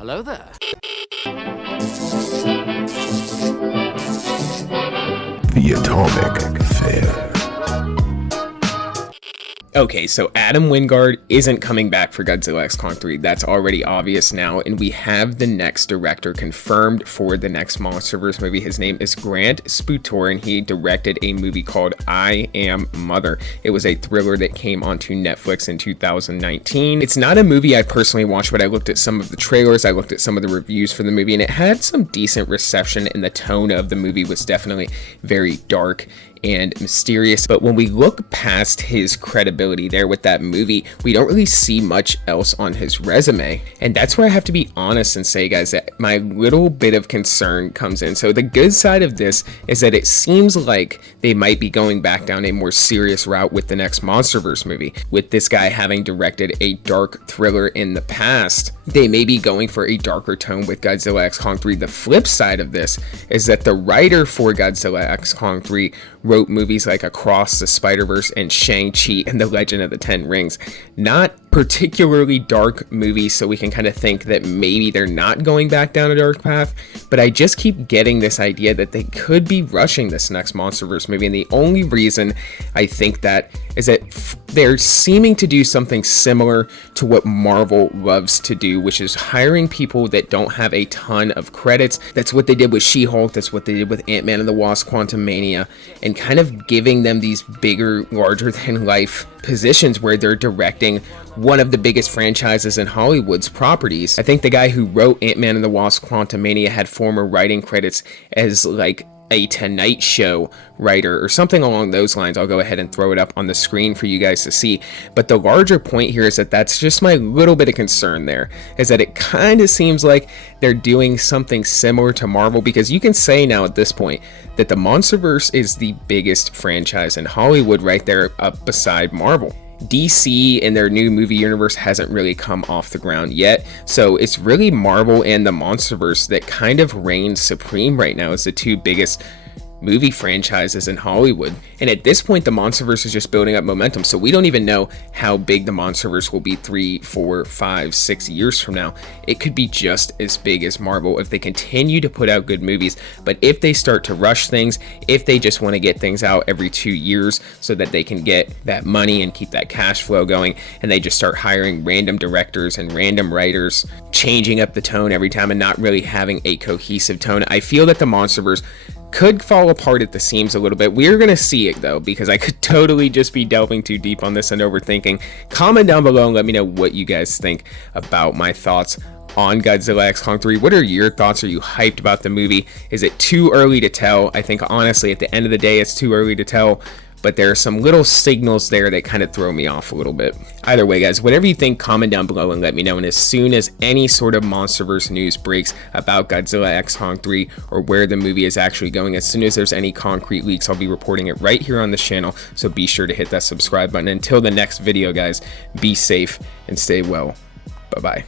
Hello there. The Atomic Fair. Okay, so Adam Wingard isn't coming back for Godzilla x Kong 3. That's already obvious now, and we have the next director confirmed for the next MonsterVerse movie. His name is Grant Sputor, and he directed a movie called I Am Mother. It was a thriller that came onto Netflix in 2019. It's not a movie I personally watched, but I looked at some of the trailers, I looked at some of the reviews for the movie, and it had some decent reception, and the tone of the movie was definitely very dark and mysterious. But when we look past his credibility there with that movie, we don't really see much else on his resume. And that's where I have to be honest and say, guys, that my little bit of concern comes in. So the good side of this is that it seems like they might be going back down a more serious route with the next MonsterVerse movie. With this guy having directed a dark thriller in the past, they may be going for a darker tone with Godzilla x Kong 3. The flip side of this is that the writer for Godzilla x Kong 3 wrote movies like Across the Spider-Verse and Shang-Chi and the Legend of the Ten Rings. Not particularly dark movies, so we can kind of think that maybe they're not going back down a dark path, but I just keep getting this idea that they could be rushing this next MonsterVerse movie, and the only reason I think that is that they're seeming to do something similar to what Marvel loves to do, which is hiring people that don't have a ton of credits. That's what they did with She-Hulk, that's what they did with Ant-Man and the Wasp: Quantumania, and kind of giving them these bigger, larger than life positions where they're directing one of the biggest franchises in Hollywood's properties. I think the guy who wrote Ant-Man and the Wasp: Quantumania had former writing credits as like a Tonight Show writer or something along those lines. I'll go ahead and throw it up on the screen for you guys to see. But the larger point here is that that's just my little bit of concern there, is that it kind of seems like they're doing something similar to Marvel, because you can say now at this point that the MonsterVerse is the biggest franchise in Hollywood right there up beside Marvel. DC and their new movie universe hasn't really come off the ground yet, so it's really Marvel and the MonsterVerse that kind of reign supreme right now as the two biggest movie franchises in Hollywood. And at this point, the MonsterVerse is just building up momentum, so we don't even know how big the MonsterVerse will be 3, 4, 5, 6 years from now. It could be just as big as Marvel if they continue to put out good movies, but if they start to rush things, if they just want to get things out every 2 years so that they can get that money and keep that cash flow going, and they just start hiring random directors and random writers, changing up the tone every time and not really having a cohesive tone, I feel that the MonsterVerse could fall apart at the seams a little bit. We're going to see it though, because I could totally just be delving too deep on this and overthinking. Comment down below and let me know what you guys think about my thoughts on Godzilla x Kong 3. What are your thoughts? Are you hyped about the movie? Is it too early to tell? I think honestly at the end of the day it's too early to tell, but there are some little signals there that kind of throw me off a little bit. Either way, guys, whatever you think, comment down below and let me know. And as soon as any sort of MonsterVerse news breaks about Godzilla x Kong 3 or where the movie is actually going, as soon as there's any concrete leaks, I'll be reporting it right here on this channel. So be sure to hit that subscribe button. Until the next video, guys, be safe and stay well. Bye-bye.